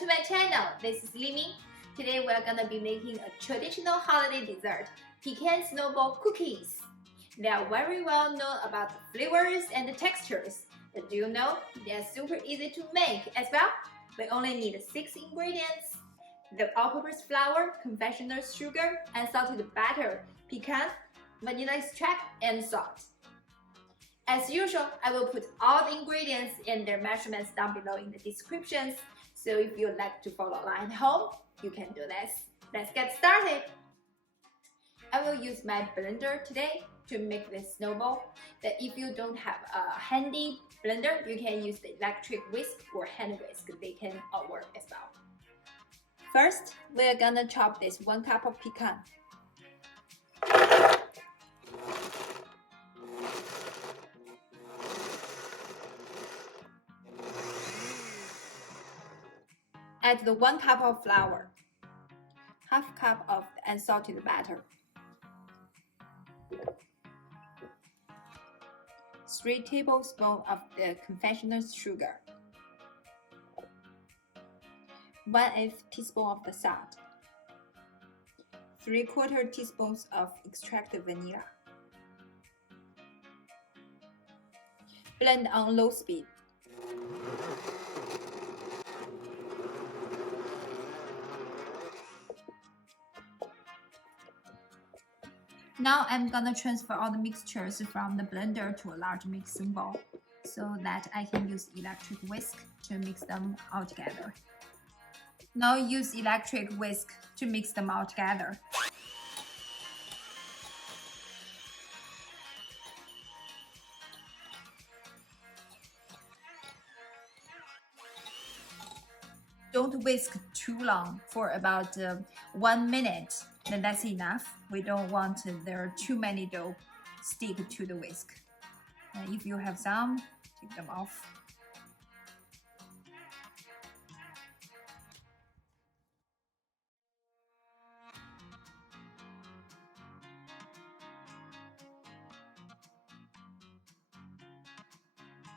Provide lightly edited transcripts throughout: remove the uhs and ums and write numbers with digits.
to my channel. This is Limi. Today we're gonna be making a traditional holiday dessert, pecan snowball cookies. They are very well known about the flavors and the textures, but do you know they are super easy to make as well? We only need 6 ingredients: the all-purpose flour, confectioner sugar, unsalted butter, pecan, vanilla extract, and salt. As usual, I will put all the ingredients and their measurements down below in the descriptions, so if you'd like to follow along at home, you can do this. Let's get started! I will use my blender today to make this snowball. That if you don't have a handy blender, you can use the electric whisk or hand whisk. They can all work as well. First, we're gonna chop this 1 cup of pecan. Add the 1 cup of flour, half cup of unsalted butter, 3 tablespoons of the confectioner sugar, 1/8 teaspoon of the salt, 3/4 teaspoons of extracted vanilla. Blend on low speed. Now I'm gonna transfer all the mixtures from the blender to a large mixing bowl so that I can use electric whisk to mix them all together. Now use electric whisk to mix them all together. Don't whisk too long, for about 1 minute. Then that's enough. We don't want there too many dough stick to the whisk. And if you have some, take them off.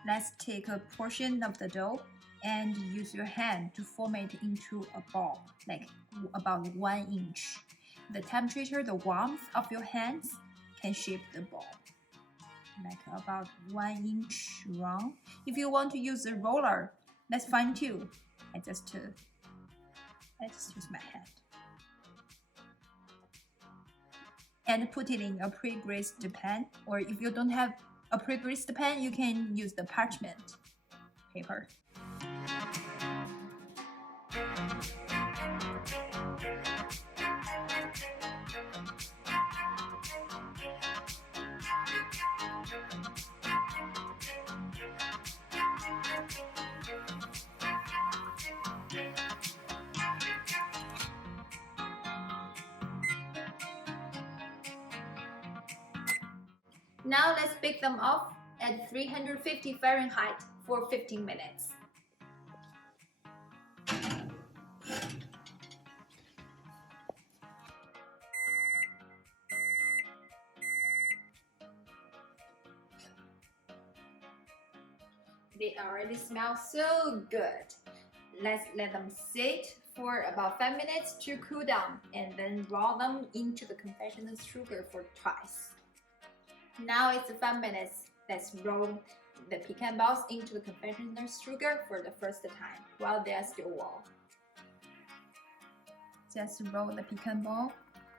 Let's take a portion of the dough and use your hand to form it into a ball, like about 1 inch. The temperature, the warmth of your hands can shape the ball, like about 1 inch round. If you want to use a roller, that's fine too. I just use my hand. And put it in a pre-greased pan, or if you don't have a pre-greased pan, you can use the parchment paper. Now let's bake them off at 350 Fahrenheit for 15 minutes. They already smell so good. Let's let them sit for about 5 minutes to cool down and then roll them into the confectioner sugar for twice. Now it's 5 minutes. Let's roll the pecan balls into the confectioner sugar for the first time while they are still warm. Just roll the pecan ball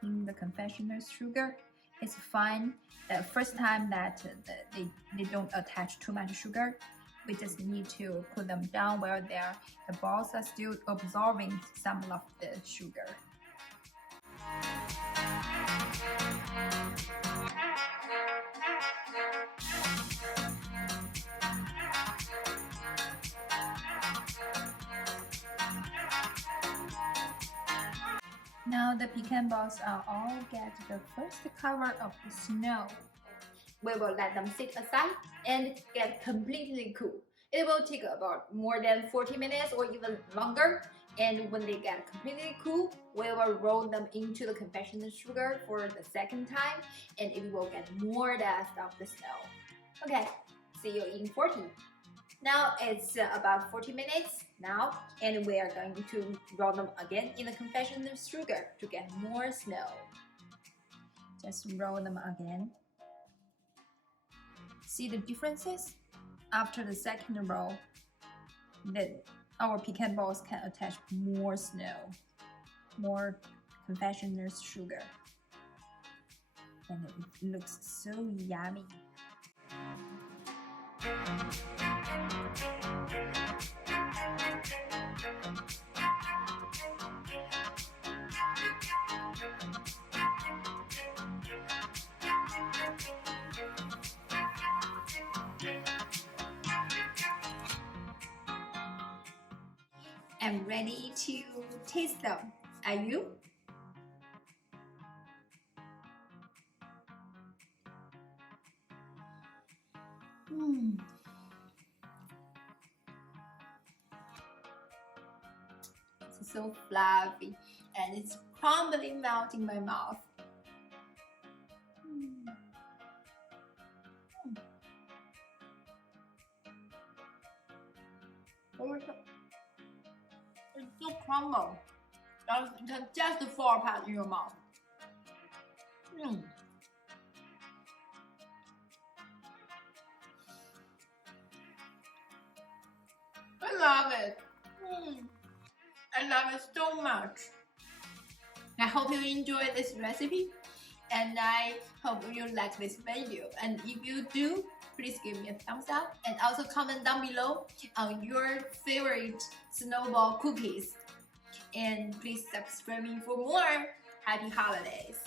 in the confectioner sugar. It's fine the first time that they don't attach too much sugar. We just need to put them down while the balls are still absorbing some of the sugar. Now the pecan balls are all get the first cover of the snow. We will let them sit aside and get completely cool. It will take about more than 40 minutes or even longer. And when they get completely cool, we will roll them into the confectioner sugar for the second time, and it will get more dust of the snow. Okay, see you in 40. Now it's about 40 minutes now, and we are going to roll them again in the confectioner sugar to get more snow. Just roll them again. See the differences? After the second roll, our pecan balls can attach more snow, more confectioner's sugar, and it looks so yummy. I'm ready to taste them. Are you? It's so fluffy and it's crumbling melt in my mouth. It's so crumble. It can just fall apart in your mouth. I love it. I love it so much. I hope you enjoy this recipe, and I hope you like this video. And if you do, please give me a thumbs up and also comment down below on your favorite snowball cookies. And please subscribe me for more. Happy holidays!